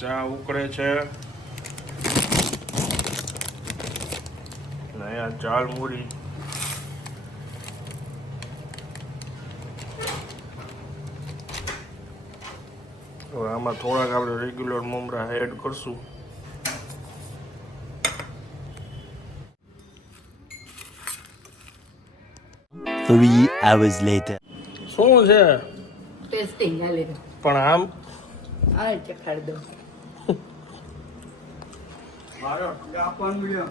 ચા ઉકળે છે નયા ચાલ મૂરી હવે આમાં થોડાક આપણે રેગ્યુલર મમરા એડ કરશું. Three hours later. શું છે ટેસ્ટિંગ હાલે પણ આમ આ ચખાડ દો મારો જાપાન મિલિયન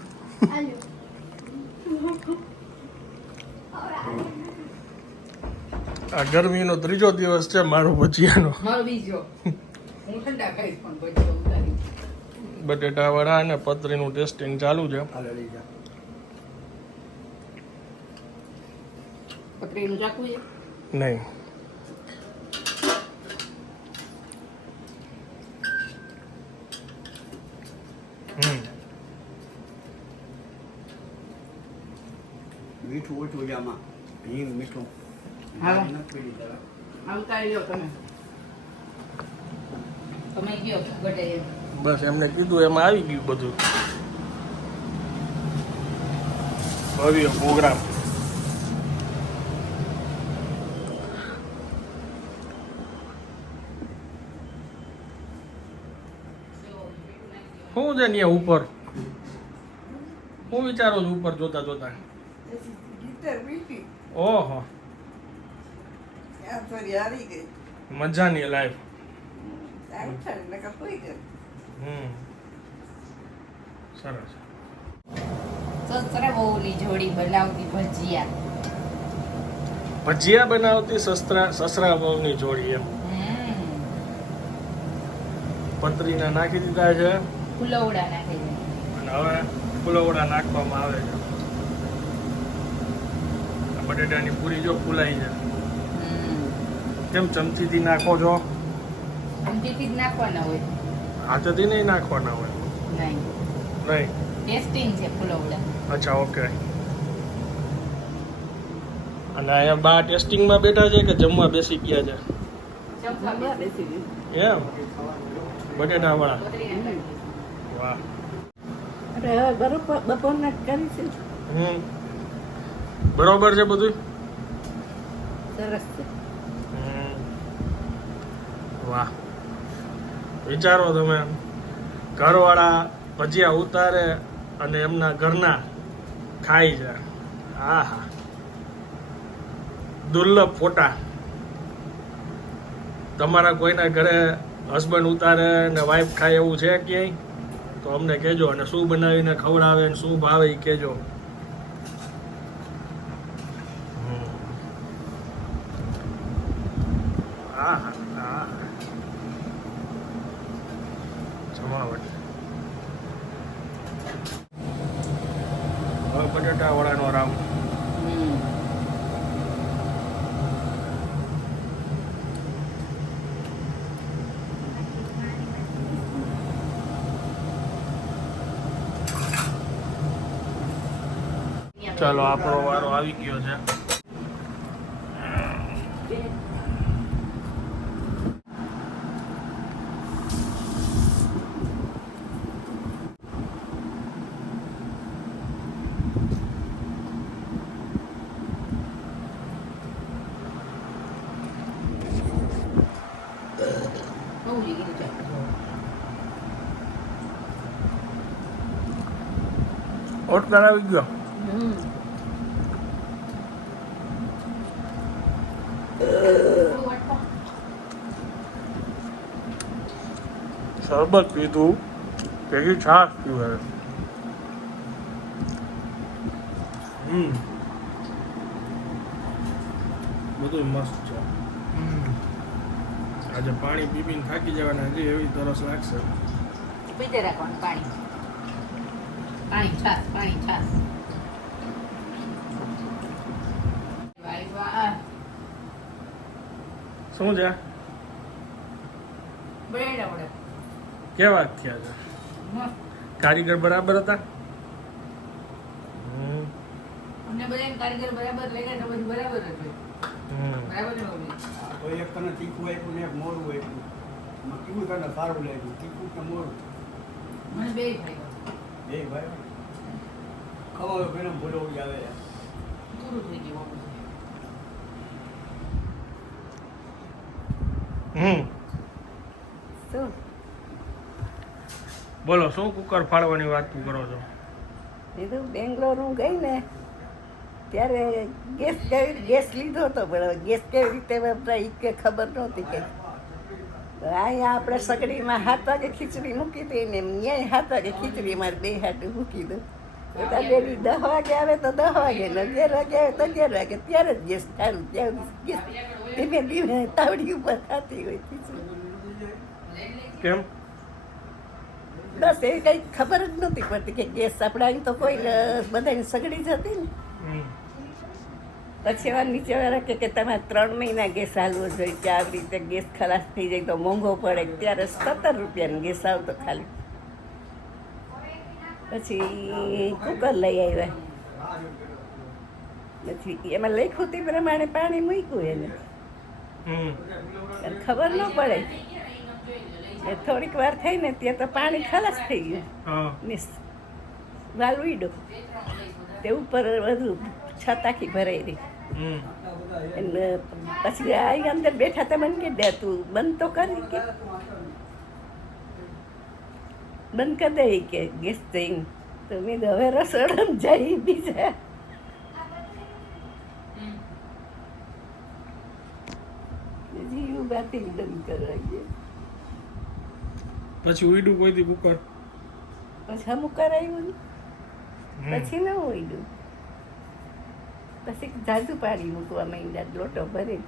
આ ગરમીનો ત્રીજો દિવસ છે મારો ભજીયાનો. મારો બીજો હું ઠંડા ખાઈશ પણ ભજીયા ઉતારી બટેટા વડા અને પતરીનું ટેસ્ટિંગ ચાલુ છે. પતરીનું ચાકુ છે નહીં મીઠું ઓછું છે આમાં હિંગ મીઠું હા. નથી દીધા. આ ઉતારી લો તમે ગયો બટે બસ એમને કીધું એમાં આવી ગયું બધું. ભવ્ય પ્રોગ્રામ. શું છે ને ઉપર હું વિચારો છું ઉપર જોતા જોતા ઓહો મજાની લાઈફ. સરસ. સસરા બહુની જોડી બનાવતી ભજીયા ભજીયા બનાવતી સસરા વહુની જોડી એમ પતરીના નાખી દીધા છે ફુલવડા નાખી દે અને હવે ફુલવડા નાખવામાં આવે છે. આ બટેટાની પૂરી જો ફૂલાઈ છે. કેમ ચમચીથી નાખો છો? સમજીથી જ નાખવાના હોય હાથેથી નહીં નાખવાના હોય? નહીં નહીં. ટેસ્ટિંગ છે ફુલવડા. અચ્છા ઓકે. અને અહીંયા બા ટેસ્ટિંગમાં બેઠા છે કે જમવા બેસી ગયા છે? જમવા બેસી ગયું એમ બટેટા વાળા. વાહ. અરે હવે બરોબર બપોરના કરી છે બરોબર છે બધું. સરસ છે વાહ. વિચારો તમે ઘરવાળા ભજીયા ઉતારે અને એમના ઘરના ખાઈ છે. હા હા દુર્લભ ફોટા. તમારા કોઈના ઘરે હસબન્ડ ઉતારે ને વાઈફ ખાય એવું છે ક્યાંય? તો અમને કહેજો અને શું બનાવીને ખવડાવે ને શું ભાવે એ કહેજો. હા હા હા જમાવટ. હવે બટાટા વડાનો રાઉન્ડ. ચાલો આપણો વારો આવી ગયો છે. ઓટકાર આવી ગયો. શરબત પીધું ભેગી છાશ પીવે. બધું મસ્ત છે. આજે પાણી પી પીને થાકી જવાના હજી એવી તરસ લાગશે. પીતે રાખવાનું પાણી પાણી છાસ પાણી છાસ. શું છે? બ્રેડ આવડે કેવા થયા છે? કારીગર બરાબર હતા? અમને બધા કારીગર બરાબર લાગ્યા તો બધું બરાબર હતું. બરાબર ને મમ્મી? આ તો એક તને તીખું આપ્યું ને એક મોરું આપ્યું. એમાં કેવું તને સારું લાગ્યું, તીખું કે મોરું? મને બેય ભાઈ બે ભાઈ ખવાયો પેલા ભૂલોડી આવે. પૂરું થઈ ગયું મમ્મી. શું બોલો શું કુકર ફાડવાની વાત કરો છો? કીધું બેંગ્લોર હું ગઈ ને ત્યારે ગેસ લીધો હતો, પણ ગેસ કેવી રીતે વપરાય એ કે ખબર નહોતી કે અહીંયા આપણે સગડીમાં 7 વાગે ખીચડી મૂકી દઈએ ને ન્યાય 7 વાગે ખીચડી મારે બે હાટું મૂકી દઉં. બધા ડેલી 10 વાગે આવે તો 10 વાગે ને 11 વાગે આવે તો 11 વાગે, ત્યારે જ ગેસ ચાલુ, ત્યારે ગેસ ધીમે ધીમે તાવડી ઉપર થતી હોય ખીચડી. કેમ? બસ એ કંઈ ખબર જ નહોતી પડતી કે ગેસ આપણે અહીં તો કોઈ બધાની સગડી જ હતી ને. પછી એવા નીચેવાળા કે તમારે 3 મહિના ગેસ હાલવો જોઈએ, કે આવી રીતે ગેસ ખલાસ થઈ જાય તો મોંઘો પડે. ત્યારે 17 રૂપિયાનો ગેસ આવતો ખાલી. પછી કુકર લઈ આવ્યા, પછી એમાં લખ્યું તે પ્રમાણે પાણી મૂક્યું એને, અને ખબર ન પડે. એ થોડીક વાર થઈ ને ત્યાં તો પાણી ખલાસ થઈ ગયું. વાલ ઉડ્યો તે ઉપર બધું છત આખી ભરાઈ રહી. અને પછી આ અંદર બેઠા તો મને કે દે તું બંધ તો કરી, કે બંધ કરી દે કે ગેસ જઈને. તો મેં કીધું હવે રસોડામાં જઈ બીજા જીવ બાતી બંધ કરાવીએ. પછી ઉઈડું કોઈથી કુકર? પછી અમુક કરાવ્યું ને પછી ન ઉડ્યું. પછી જાજુ પાડી મૂકવા માંડ્યા, લોટો ભરી.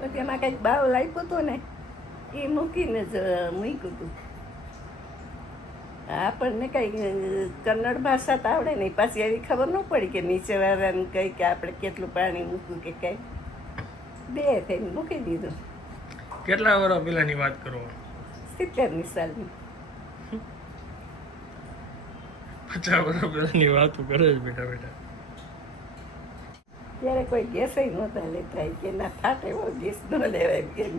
પછી એમાં કંઈક બાવલ આપ્યું હતું ને એ મૂકીને જ મૂક્યું હતું. આપણને કંઈ કન્નડ ભાષા તો આવડે નહીં, પાછી એવી ખબર ન પડી કે નીચેવાળાને કંઈ કે આપણે કેટલું પાણી મૂકવું કે કંઈ. બે થઈને મૂકી દીધું. કેટલા વર્ષ પહેલાની વાત કરો? 70ની સાલની. 50 વર્ષ પહેલાની વાત કરે છે બેટા બેટા. ત્યારે કોઈ ગેસ નહોતા લેતા, કે ના ફાટે એવો ગેસ ન લેવાય કેમ.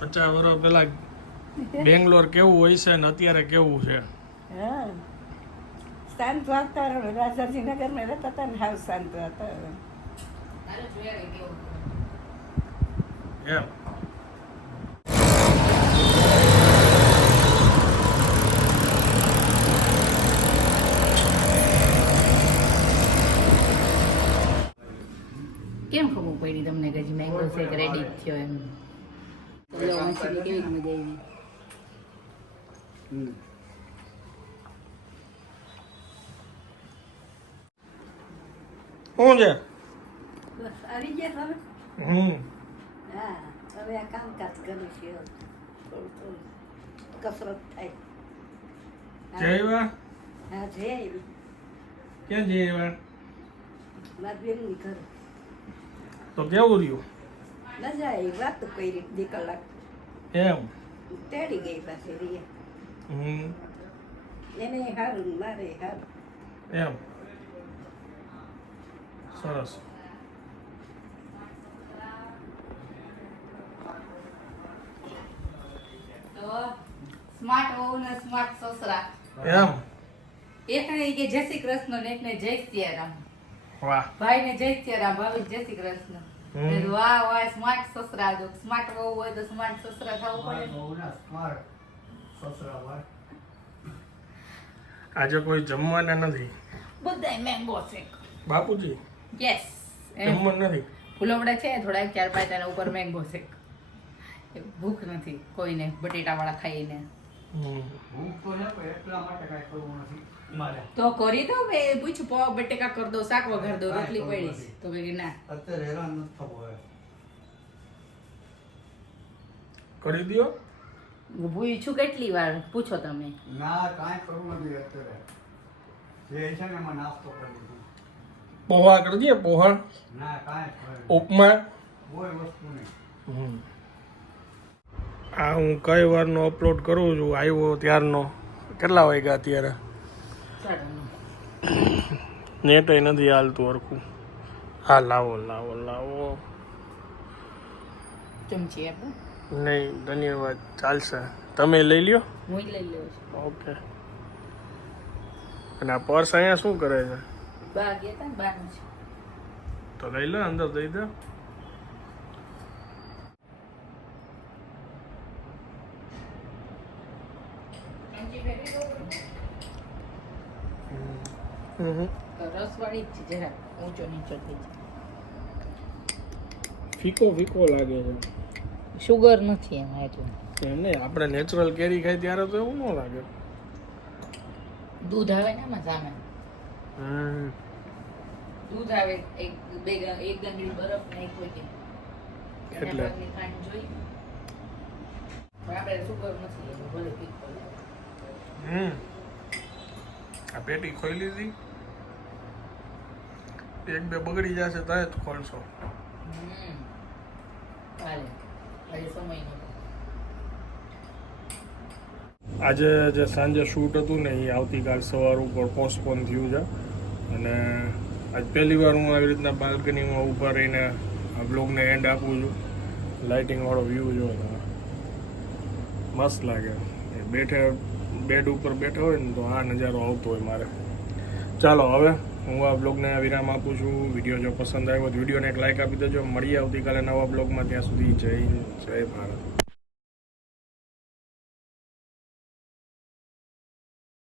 50 વર્ષ પહેલા બેંગ્લોર કેવું હોય છે ને અત્યારે કેવું છે? હા, શાંત વાતાવરણ. રાજાજી નગરમાં રહેતા હતા ને, હાવ શાંત વાતાવરણ. તારે જોયા કે કેવું એમ કેમ ખબર પડી તમને કે હજી મેંગો શેક રેડી થયો એમ? કેવી મજા આવી? શું છે? બસ આવી ગયા હવે. હા, હવે આ કામકાજ કરું છું. થોડું થોડું કસરત થાય. જય વા હા, જઈ આવી ક્યાં જઈ વા? મારી બેનની ઘરે. તો કેવું રહ્યું? મજા આવી, વાતો કરી 2 કલાક. એમ તેડી ગઈ પાછી રિયા. એને સારું ને મારે સારું. એમ સરસ. તો સ્માર્ટ વહુ ને સ્માર્ટ સસરા. એમ એકને કે જય શ્રી કૃષ્ણ ને એકને જય સિયારામ. વાહ. ભાઈ ને જય સિયારામ, ભાભી જય શ્રી કૃષ્ણ. મેં કીધું વાહ વાહ, સ્માર્ટ સસરા. જો સ્માર્ટ વહુ હોય તો સ્માર્ટ સસરા થવું પડે. આજે કોઈ જમવાના નથી બધાય મેંગો શેક. બાપુજી? યસ, જમવાનું નથી? ફૂલવડા છે થોડા 4-5 એના ઉપર મેંગો શેક. ભૂખ નથી કોઈને બટેટા વાળા ખાઈને. તો કરી દો. મેં પૂછ્યું પાવ બટેકા કરી દો, શાક વઘાર દો, રોટલી પડી છે. તો કે ના, અત્યારે હેરાન નથી થવું હવે. કરી દ્યો. પૂછ્યું કેટલી વાર પૂછો તમે? ના, કાંઈ કરવું નથી અત્યારે. જે છે ને એમાં નાસ્તો કરી દીધો. પોહા કરી દઈએ. પોહા, ના, કાંઈ કરે ઉપમા. કોઈ વસ્તુ નહીં. આ હું કઈ વારનો અપલોડ કરું છું, આવ્યો ત્યારનો. કેટલા વાગ્યા અત્યારે? નેટ નથી હાલતું હરખું. હા લાવો લાવો લાવો. ચમચી આપો. નહીં ધન્યવાદ, ચાલશે. તમે લઈ લ્યો. હું લઈ લઉં છું. ઓકે. અને આ પર્સ અહીંયા શું કરે છે? બા ગયા હતા ને બાનું છે. તો લઈ લે, અંદર દઈ દે. ચમચી ફેરવી દઉં હમ. તો રસવાળી જ છે, જરા ઊંચો નીચો થઈ જાય. ફીકો ફીકો લાગે છે. શુગર નથી એમાં એટલું. એમ નહીં, આપણે નેચરલ કેરી ખાઈ ત્યારે તો એવું ન લાગે. દૂધ આવે ને એમાં સામે હમ. દૂધ આવે, એક ગંગડી બરફ ને એક હોય એટલે ખાંડ જોઈ. પણ આપણે શુગર નથી એટલે ભલે ફીકો લાગે. આ પેટી ખોઈ લીધી, એક બે બગડી જશે તો જ ખોલશો. ચાલે, હજી સમય નતો. આજે જે સાંજે શૂટ હતું ને એ આવતીકાલ સવાર ઉપર પોસ્ટપોન થયું છે. અને આજ પહેલી વાર હું આવી રીતના બાલ્કનીમાં ઊભા રહીને આ બ્લોગને એન્ડ આપું છું. લાઇટિંગવાળો વ્યૂ જો તમે, મસ્ત લાગે. બેડ ઉપર બેઠો હોય ને તો આ નજારો આવતો હોય મારે. ચાલો હવે હું આ બ્લોગને વિરામ આપું છું. વિડીયો જો પસંદ આવ્યો તો વિડીયોને એક લાઇક આપી દેજો. મળીએ આવતીકાલે નવા બ્લોગમાં. ત્યાં સુધી જય ભારત.